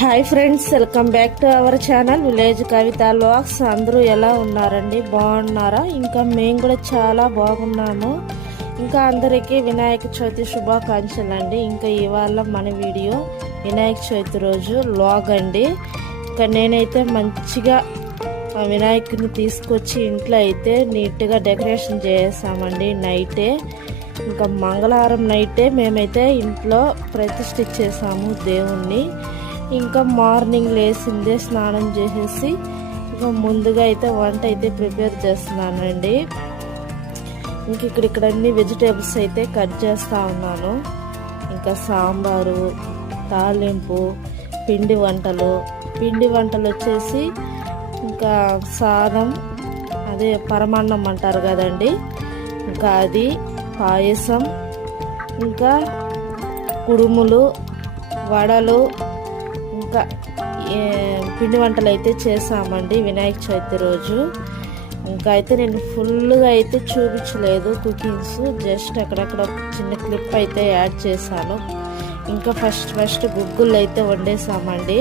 Hi friends, welcome back to our channel village Kavitha vlogs. అందరూ ఎలా ఉన్నారండి? బాగున్నారా? ఇంకా మేము కూడా చాలా బాగున్నాము. ఇంకా అందరికీ వినాయక చవితి శుభాకాంక్షలు అండి. ఇంకా ఇవాళ మన వీడియో వినాయక చవితి రోజు వ్లాగ్ అండి. ఇంకా నేనైతే మంచిగా వినాయకుడిని తీసుకొచ్చి ఇంట్లో అయితే నీట్గా డెకరేషన్ చేసామండి నైటే. ఇంకా మంగళవారం నైటే మేమైతే ఇంట్లో ప్రతిష్ఠించేసాము దేవుణ్ణి. ఇంకా మార్నింగ్ లేచిందే స్నానం చేసేసి ఇంకా ముందుగా అయితే వంట అయితే ప్రిపేర్ చేస్తున్నానండి. ఇంక ఇక్కడ అన్ని వెజిటేబుల్స్ అయితే కట్ చేస్తూ ఉన్నాను. ఇంకా సాంబారు, తాలింపు, పిండి వంటలు వచ్చేసి ఇంకా సాదం, అదే పరమాన్నం అంటారు కదండి, ఇంకా అది, పాయసం, ఇంకా కుడుములు, వడలు, ఇంకా పిండి వంటలు అయితే చేసామండి వినాయక చవితి రోజు. ఇంకా అయితే నేను ఫుల్గా అయితే చూపించలేదు కుకింగ్స్, జస్ట్ అక్కడక్కడ చిన్న క్లిప్ అయితే యాడ్ చేశాను. ఇంకా ఫస్ట్ గుగ్గులు అయితే వండేసామండి.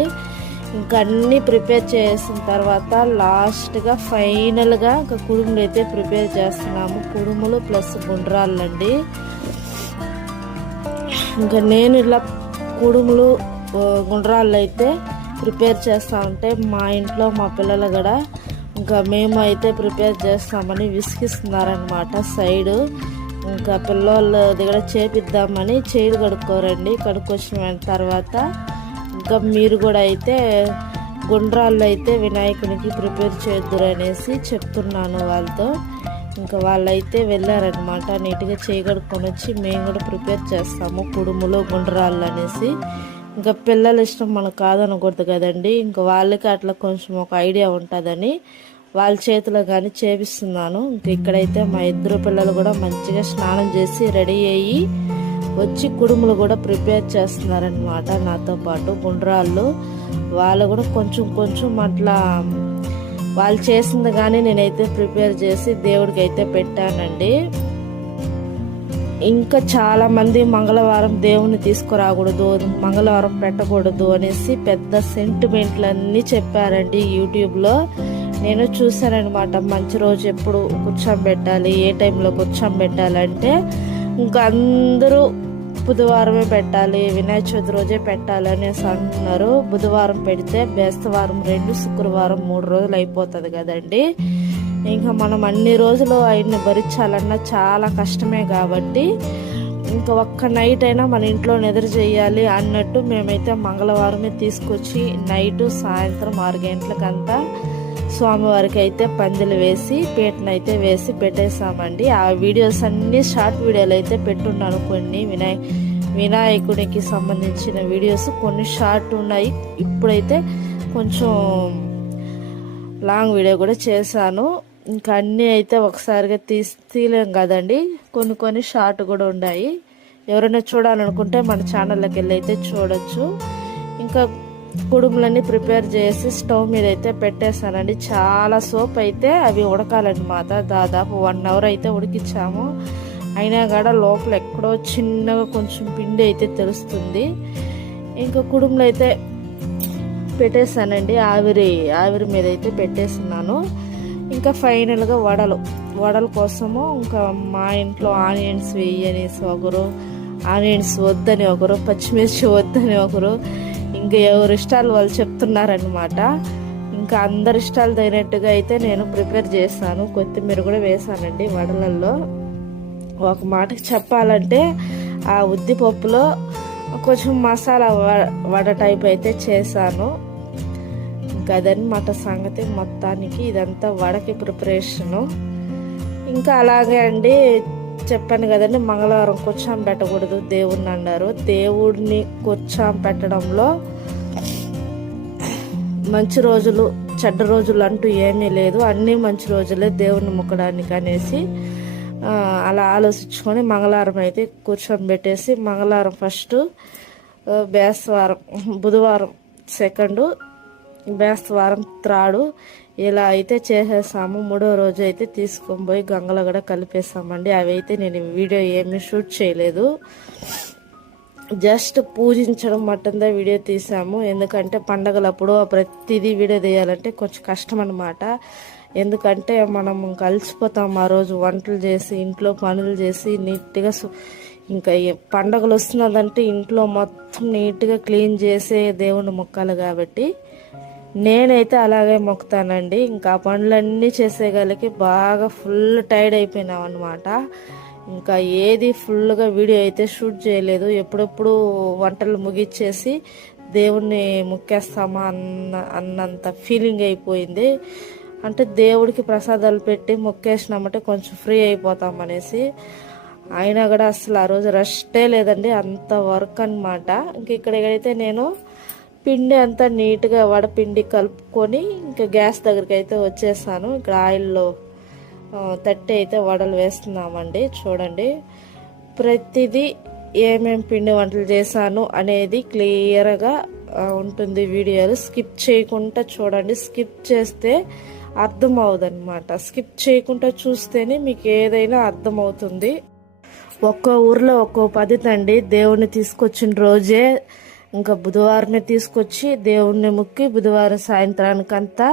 ఇంకా అన్నీ ప్రిపేర్ చేసిన తర్వాత లాస్ట్గా ఫైనల్గా ఇంకా కుడుములు అయితే ప్రిపేర్ చేస్తున్నాము. కుడుములు ప్లస్ గుండ్రాళ్ళండి. ఇంకా నేను ఇలా కుడుములు గుండ్రాళ్ళు అయితే ప్రిపేర్ చేస్తూ ఉంటే మా ఇంట్లో మా పిల్లలు కూడా ఇంకా మేము అయితే ప్రిపేర్ చేస్తామని విసిగిస్తున్నారనమాట సైడు. ఇంకా పిల్లల దగ్గర చేపిద్దామని చేయి కడుక్కోరండి. కడుక్కొచ్చిన తర్వాత ఇంకా మీరు కూడా అయితే గుండ్రాళ్ళు అయితే వినాయకునికి ప్రిపేర్ చేద్దురు అనేసి చెప్తున్నాను వాళ్ళతో. ఇంకా వాళ్ళైతే వెళ్ళారనమాట. నీట్గా చేయి కడుక్కొని వచ్చి మేము కూడా ప్రిపేర్ చేస్తాము కుడుములు గుండ్రాళ్ళు అనేసి. ఇంకా పిల్లల ఇష్టం మనకు కాదనకూడదు కదండి. ఇంకా వాళ్ళకి అట్లా కొంచెం ఒక ఐడియా ఉంటుందని వాళ్ళ చేతిలో కానీ చేపిస్తున్నాను. ఇంకా ఇక్కడైతే మా ఇద్దరు పిల్లలు కూడా మంచిగా స్నానం చేసి రెడీ అయ్యి వచ్చి కుడుములు కూడా ప్రిపేర్ చేస్తున్నారనమాట నాతో పాటు. గుండ్రాళ్ళు వాళ్ళు కూడా కొంచెం అట్లా వాళ్ళు చేసింది కానీ నేనైతే ప్రిపేర్ చేసి దేవుడికి అయితే పెట్టానండి. ఇంకా చాలా మంది మంగళవారం దేవుని తీసుకురాకూడదు, మంగళవారం పెట్టకూడదు అనేసి పెద్ద సెంటిమెంట్లన్నీ చెప్పారండి యూట్యూబ్లో. నేను చూశానమాట. మంచి రోజు ఎప్పుడు కూర్చోబెట్టాలి, ఏ టైంలో కూర్చోబెట్టాలంటే ఇంకా అందరూ బుధవారమే పెట్టాలి, వినాయక చవితి రోజే పెట్టాలి అనేసి అంటున్నారు. బుధవారం పెడితే బేస్తవారం 2, శుక్రవారం 3 రోజులు అయిపోతుంది కదండి. ఇంకా మనం అన్ని రోజులు ఆయన్ని భరించాలన్నా చాలా కష్టమే కాబట్టి ఇంకా ఒక్క నైట్ అయినా మన ఇంట్లో నిద్ర చేయాలి అన్నట్టు మేమైతే మంగళవారమే తీసుకొచ్చి నైటు సాయంత్రం 6 గంటలకంతా స్వామివారికి అయితే పందిలు వేసి పీటనైతే వేసి పెట్టేసామండి. ఆ వీడియోస్ అన్నీ షార్ట్ వీడియోలు అయితే పెట్టున్నాను. కొన్ని వినాయకుడికి సంబంధించిన వీడియోస్ కొన్ని షార్ట్ ఉన్నాయి. ఇప్పుడైతే కొంచెం లాంగ్ వీడియో కూడా చేశాను. ఇంకా అన్నీ అయితే ఒకసారిగా తీయలేం కదండి. కొన్ని షార్ట్ కూడా ఉన్నాయి. ఎవరైనా చూడాలనుకుంటే మన ఛానల్లోకి వెళ్ళి అయితే చూడొచ్చు. ఇంకా కుడుములన్నీ ప్రిపేర్ చేసి స్టవ్ మీద అయితే పెట్టేశానండి. చాలా సోప్ అయితే అవి ఉడకాలన్నమాట. దాదాపు 1 అవర్ అయితే ఉడికించాము. అయినా కూడా లోపల ఎక్కడో చిన్నగా కొంచెం పిండి అయితే తెలుస్తుంది. ఇంకా కుడుములు అయితే పెట్టేశానండి. ఆవిరి మీద అయితే పెట్టేస్తున్నాను. ఇంకా ఫైనల్గా వడల కోసము ఇంకా మా ఇంట్లో ఆనియన్స్ వేయనేసి ఒకరు, ఆనియన్స్ వద్దని ఒకరు, పచ్చిమిర్చి వద్దని ఒకరు, ఇంకా ఎవరి ఇష్టాలు వాళ్ళు చెప్తున్నారనమాట. ఇంకా అందరి ఇష్టాలు తగినట్టుగా అయితే నేను ప్రిపేర్ చేశాను. కొత్తిమీర కూడా వేసానండి వడలల్లో. ఒక మాటకి చెప్పాలంటే ఆ ఉద్దిపప్పులో కొంచెం మసాలా వడ టైప్ అయితే చేశాను. ఇంకా అదనమాట సంగతి. మొత్తానికి ఇదంతా వడకి ప్రిపరేషను. ఇంకా అలాగే అండి, చెప్పాను కదండి మంగళవారం కూర్చోం పెట్టకూడదు దేవుడిని అన్నారు. దేవుడిని కూర్చోం పెట్టడంలో మంచి రోజులు చెడ్డ రోజులు అంటూ ఏమీ లేదు. అన్నీ మంచి రోజులే దేవుడిని మొక్కడానికి అనేసి అలా ఆలోచించుకొని మంగళవారం అయితే కూర్చోబెట్టేసి మంగళవారం ఫస్ట్, బేస్తవారం బుధవారం సెకండు, బేస్తవారం 3 ఇలా అయితే చేసేసాము. 3వ రోజు అయితే తీసుకొని పోయి గంగలో కూడా కలిపేసామండి. అవి అయితే నేను వీడియో ఏమీ షూట్ చేయలేదు. జస్ట్ పూజించడం మట్టందా వీడియో తీసాము. ఎందుకంటే పండగలప్పుడు ప్రతిదీ వీడియో తీయాలంటే కొంచెం కష్టం అన్నమాట. ఎందుకంటే మనం కలిసిపోతాం ఆ రోజు వంటలు చేసి ఇంట్లో పనులు చేసి నీట్గా. ఇంకా పండగలు వస్తున్నదంటే ఇంట్లో మొత్తం నీట్గా క్లీన్ చేసే దేవుణ్ణి మొక్కాలి కాబట్టి నేనైతే అలాగే మొక్కుతానండి. ఇంకా పనులన్నీ చేసేగలికి బాగా ఫుల్ టైర్డ్ అయిపోయినాం అనమాట. ఇంకా ఏది ఫుల్గా వీడియో అయితే షూట్ చేయలేదు. ఎప్పుడెప్పుడు వంటలు ముగిచ్చేసి దేవుణ్ణి మొక్కేస్తామా అన్నంత ఫీలింగ్ అయిపోయింది. అంటే దేవుడికి ప్రసాదాలు పెట్టి మొక్కేసినామంటే కొంచెం ఫ్రీ అయిపోతాం అనేసి. అయినా కూడా అసలు ఆ రోజు రెస్టే లేదండి, అంత వర్క్ అనమాట. ఇంక ఇక్కడికైతే నేను పిండి అంతా నీట్గా వడపిండి కలుపుకొని ఇంకా గ్యాస్ దగ్గరికి అయితే వచ్చేసాను. ఇక్కడ ఆయిల్లో తట్టి అయితే వడలు వేస్తున్నామండి. చూడండి, ప్రతిదీ ఏమేమి పిండి వంటలు చేశాను అనేది క్లియర్గా ఉంటుంది వీడియోలు. స్కిప్ చేయకుండా చూడండి. స్కిప్ చేస్తే అర్థం అవుదన్నమాట. స్కిప్ చేయకుండా చూస్తేనే మీకు ఏదైనా అర్థమవుతుంది. ఒక్కో ఊర్లో ఒక్కో పద్ధతి అండి. దేవుణ్ణి తీసుకొచ్చిన రోజే ఇంకా బుధవారమే తీసుకొచ్చి దేవుణ్ణి ముక్కి బుధవారం సాయంత్రానికంతా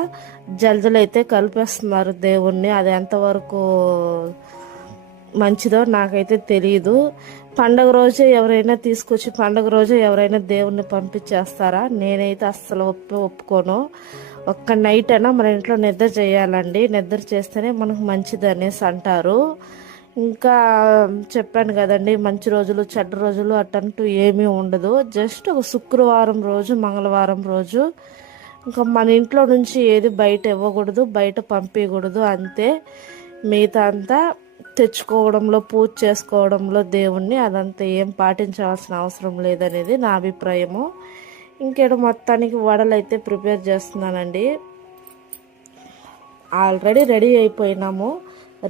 జల్జలు అయితే కలిపేస్తున్నారు దేవుణ్ణి. అది ఎంతవరకు మంచిదో నాకైతే తెలియదు. పండగ రోజే ఎవరైనా తీసుకొచ్చి పండగ రోజే ఎవరైనా దేవుణ్ణి పంపించేస్తారా? నేనైతే అస్సలు ఒప్పుకోను. ఒక్క నైట్ అయినా మన ఇంట్లో నిద్ర చేయాలండి. నిద్ర చేస్తేనే మనకు మంచిది అనేసి అంటారు. ఇంకా చెప్పాను కదండి, మంచి రోజులు చెడ్డ రోజులు అట్టంటూ ఏమీ ఉండదు. జస్ట్ ఒక శుక్రవారం రోజు మంగళవారం రోజు ఇంకా మన ఇంట్లో నుంచి ఏది బయట ఇవ్వకూడదు, బయట పంపించకూడదు, అంతే. మిగతా అంతా తెచ్చుకోవడంలో పూజ చేసుకోవడంలో దేవుణ్ణి అదంతా ఏం పాటించాల్సిన అవసరం లేదనేది నా అభిప్రాయము. ఇంకేడ మొత్తానికి వడలు అయితే ప్రిపేర్ చేస్తున్నానండి. Already ready అయిపోయినాము.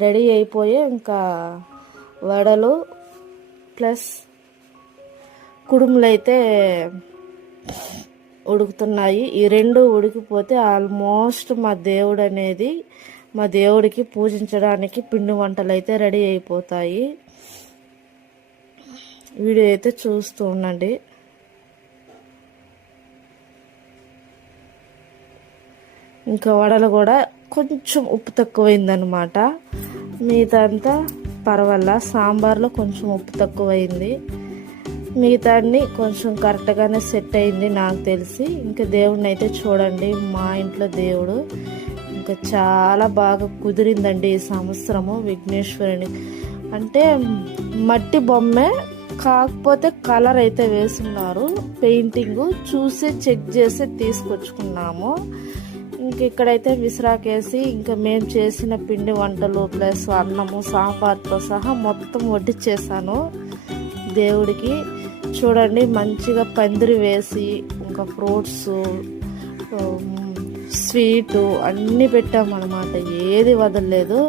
రెడీ అయిపోయి ఇంకా వడలు ప్లస్ కుడుములు అయితే ఉడుకుతున్నాయి. ఈ రెండు ఉడికిపోతే ఆల్మోస్ట్ మా దేవుడికి పూజించడానికి పిండి వంటలు అయితే రెడీ అయిపోతాయి. వీడియో అయితే చూస్తూ ఉండండి. ఇంకా వడలు కూడా కొంచెం ఉప్పు తక్కువైందనమాట. మిగతా అంతా పర్వాలా. సాంబార్లో కొంచెం ఉప్పు తక్కువైంది. మిగతా అన్ని కొంచెం కరెక్ట్గానే సెట్ అయింది నాకు తెలిసి. ఇంకా దేవుడిని అయితే చూడండి, మా ఇంట్లో దేవుడు ఇంకా చాలా బాగా కుదిరిందండి ఈ సంవత్సరము. విఘ్నేశ్వరుని అంటే మట్టి బొమ్మే, కాకపోతే కలర్ అయితే వేస్తున్నారు. పెయింటింగ్ చూసి చెక్ చేసి తీసుకొచ్చుకున్నాము. ఇంక ఇక్కడైతే విసిరాకేసి ఇంకా మేము చేసిన పిండి వంటలు ప్లస్ అన్నము సాంబార్తో సహా మొత్తం వడ్డిచ్చేసాను దేవుడికి. చూడండి, మంచిగా పందిరి వేసి ఇంకా ఫ్రూట్స్ స్వీటు అన్నీ పెట్టామన్నమాట. ఏది వదలలేదు.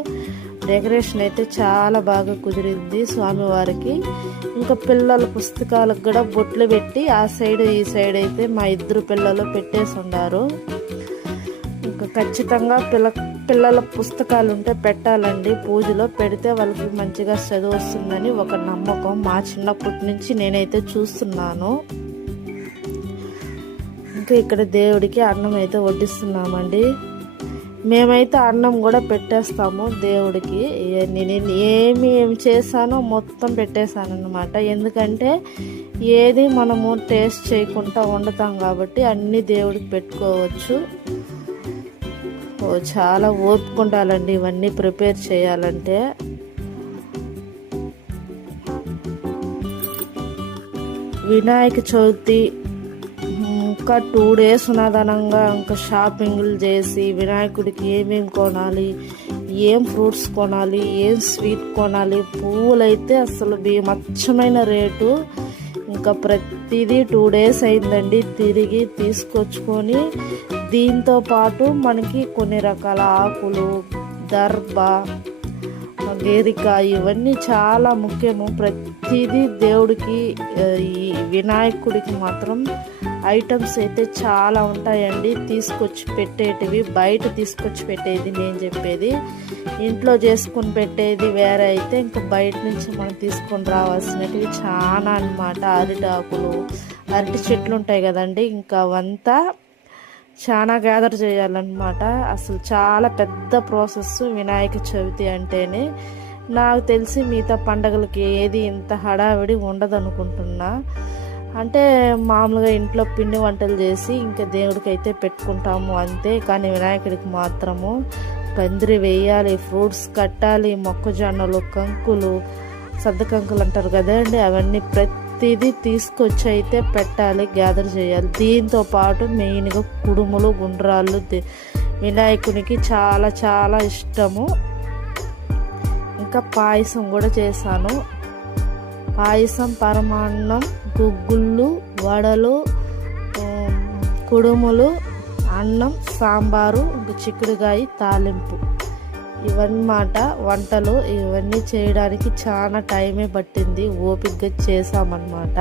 డెకరేషన్ అయితే చాలా బాగా కుదిరింది స్వామివారికి. ఇంకా పిల్లల పుస్తకాలకు కూడా బొట్లు పెట్టి ఆ సైడ్ ఈ సైడ్ అయితే మా ఇద్దరు పిల్లలు పెట్టేసి ఉన్నారు. ఇంకా ఖచ్చితంగా పిల్లల పుస్తకాలు ఉంటే పెట్టాలండి. పూజలో పెడితే వాళ్ళకి మంచిగా చదువు వస్తుందని ఒక నమ్మకం. మా చిన్నప్పటి నుంచి నేనైతే చూస్తున్నాను. ఇంకా ఇక్కడ దేవుడికి అన్నం అయితే వడ్డిస్తున్నామండి. మేమైతే అన్నం కూడా పెట్టేస్తాము దేవుడికి. నేను ఏమి చేశానో మొత్తం పెట్టేశాను అన్నమాట. ఎందుకంటే ఏది మనము టేస్ట్ చేయకుండా వండుతాం కాబట్టి అన్ని దేవుడికి పెట్టుకోవచ్చు. చాలా ఓపిక ఉండాలండి ఇవన్నీ ప్రిపేర్ చేయాలంటే. వినాయక చవితి ఇంకా 2 days ఉన్నదనంగా ఇంకా షాపింగ్లు చేసి వినాయకుడికి ఏమేమి కొనాలి, ఏం ఫ్రూట్స్ కొనాలి, ఏం స్వీట్ కొనాలి. పువ్వులైతే అసలు బీమచ్చమైన రేటు. ఇంకా ప్రతిదీ 2 days అయిందండి తిరిగి తీసుకొచ్చుకొని. దీంతో పాటు మనకి కొన్ని రకాల ఆకులు, దర్భ, గేరికాయ ఇవన్నీ చాలా ముఖ్యము. ప్రతిదీ దేవుడికి ఈ వినాయకుడికి మాత్రం ఐటమ్స్ అయితే చాలా ఉంటాయండి తీసుకొచ్చి పెట్టేటివి. బయట తీసుకొచ్చి పెట్టేది నేను చెప్పేది, ఇంట్లో చేసుకుని పెట్టేది వేరే అయితే ఇంకా బయట నుంచి మనం తీసుకొని రావాల్సినవి చాలా అన్నమాట. అరిటాకులు, అరటి చెట్లు ఉంటాయి కదండి, ఇంకా అవంతా చాలా గ్యాదర్ చేయాలన్నమాట. అసలు చాలా పెద్ద ప్రాసెస్ వినాయక చవితి అంటేనే. నాకు తెలిసి మిగతా పండగలకి ఏది ఇంత హడావిడి ఉండదు అనుకుంటున్నా. అంటే మామూలుగా ఇంట్లో పిండి వంటలు చేసి ఇంకా దేవుడికి అయితే పెట్టుకుంటాము అంతే. కానీ వినాయకుడికి మాత్రము పందిరి వేయాలి, ఫ్రూట్స్ కట్టాలి, మొక్కజొన్నలు, కంకులు, సద్ద కంకులు అంటారు కదండి, అవన్నీ ప్రతిదీ తీసుకొచ్చి అయితే పెట్టాలి, గ్యాదర్ చేయాలి. దీంతో పాటు మెయిన్గా కుడుములు, గుండ్రాళ్ళు వినాయకునికి చాలా చాలా ఇష్టము. ఇంకా పాయసం కూడా చేశాను. పాయసం, పరమాన్నం, గుగ్గుళ్ళు, వడలు, కుడుములు, అన్నం, సాంబారు, చిక్కుడుకాయ తాలింపు, ఇవన్నమాట వంటలు. ఇవన్నీ చేయడానికి చాలా టైమే పట్టింది, ఓపికగా చేసామన్నమాట.